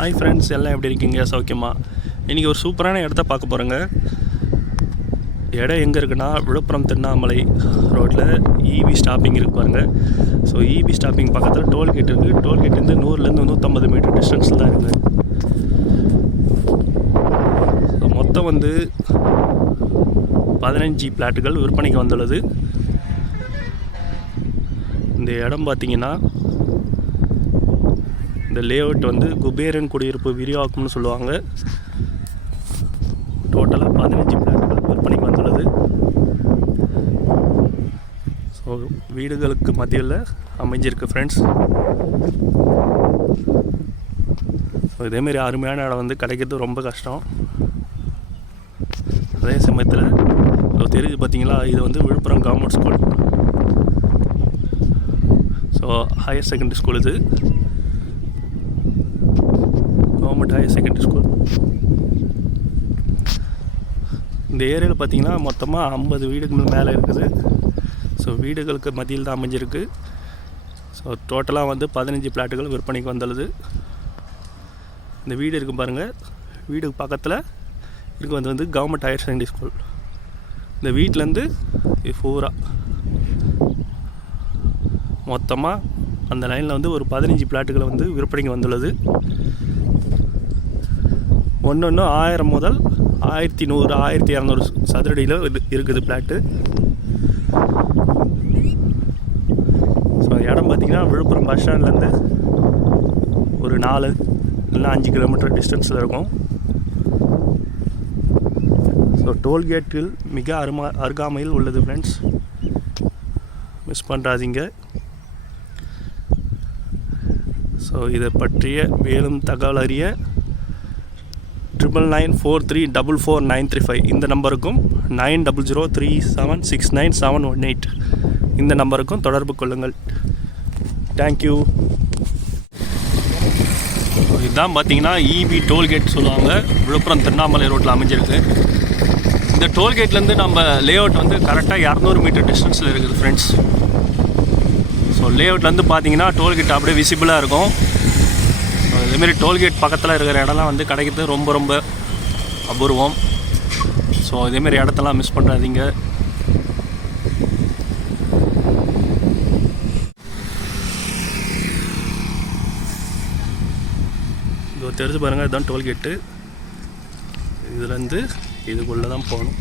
Hi friends, எல்லாம் எப்படி இருக்கீங்க? சௌக்கியமா? இன்றைக்கி ஒரு சூப்பரான இடத்த பார்க்க போகிறோங்க. இடம் எங்கே இருக்குன்னா, விழுப்புரம் திருவண்ணாமலை ரோட்டில் இபி ஸ்டாப்பிங் இருக்கு பாருங்கள். ஸோ இபி ஸ்டாப்பிங் பக்கத்தில் டோல்கேட் இருக்குது. டோல்கேட்லேருந்து 100 150 மீட்டர் டிஸ்டன்ஸில் தான் இருக்குது. ஸோ மொத்தம் 15 பிளாட்டுகள் விற்பனைக்கு வந்துள்ளது. இந்த இடம் பார்த்திங்கன்னா, இந்த லேஅவுட் குபேரன் குடியிருப்பு விரிவாக்கம்னு சொல்லுவாங்க. டோட்டலாக 15 பிளாட்டுகள் விற்பனைக்கு வந்துள்ளது. ஸோ வீடுகளுக்கு மத்தியில் அமைஞ்சிருக்கு ஃப்ரெண்ட்ஸ். ஸோ இதேமாரி அருமையான இடம் கிடைக்கிறது ரொம்ப கஷ்டம். அதே சமயத்தில் தெரியுது பார்த்தீங்களா, இது Villupuram government school. So higher secondary school, இது கவர்மெண்ட் ஹையர் செகண்டரி ஸ்கூல். இந்த ஏரியாவில் பார்த்தீங்கன்னா மொத்தமாக 50 வீடுகள் மேலே இருக்குது. ஸோ வீடுகளுக்கு மத்தியில் தான் அமைஞ்சிருக்கு. ஸோ டோட்டலாக 15 பிளாட்டுகள் விற்பனைக்கு வந்துள்ளது. இந்த வீடு இருக்குது பாருங்கள். வீடுக்கு பக்கத்தில் இருக்கு கவர்மெண்ட் ஹையர் செகண்டரி ஸ்கூல். இந்த வீட்டிலேருந்து பூரா மொத்தமாக அந்த லைனில் ஒரு 15 பிளாட்டுகள் விற்பனைக்கு வந்துள்ளது. ஒன்று 1000 முதல் 1100 1200 சதுரடியில் இருக்குது பிளாட்டு. ஸோ இடம் பார்த்திங்கன்னா விழுப்புரம் பஸ் ஸ்டாண்ட்லேருந்து ஒரு 4 இல்லை 5 கிலோமீட்டர் டிஸ்டன்ஸில் இருக்கும். ஸோ டோல்கேட்டில் மிக அருகாமையில் உள்ளது ஃப்ரெண்ட்ஸ். மிஸ் பண்ணுறாதீங்க. ஸோ இதை பற்றிய மேலும் தகவல் அறிய 9994344935 இந்த நம்பருக்கும் 9003769718 இந்த நம்பருக்கும் தொடர்பு கொள்ளுங்கள். தேங்க்யூ. இதுதான் பார்த்தீங்கன்னா இபி டோல்கேட் சொல்லுவாங்க. விழுப்புரம் திருவண்ணாமலை ரோட்டில் அமைஞ்சிருக்கு. இந்த டோல்கேட்லேருந்து நம்ம லேஅவுட் கரெக்டாக 200 மீட்டர் டிஸ்டன்ஸில் இருக்குது ஃப்ரெண்ட்ஸ். ஸோ லேஅவுட்லேருந்து பார்த்தீங்கன்னா டோல்கேட் அப்படியே விசிபிளாக இருக்கும். இதேமாரி டோல்கேட் பக்கத்தில் இருக்கிற இடம்லாம் கிடைக்கிறது ரொம்ப ரொம்ப அபூர்வம். ஸோ இதேமாரி இடத்தெல்லாம் மிஸ் பண்ணுறாதீங்க. இது தெரிஞ்சு பாருங்கள், இதுதான் டோல்கேட்டு. இதுலேருந்து இதுக்குள்ளே தான் போகணும்.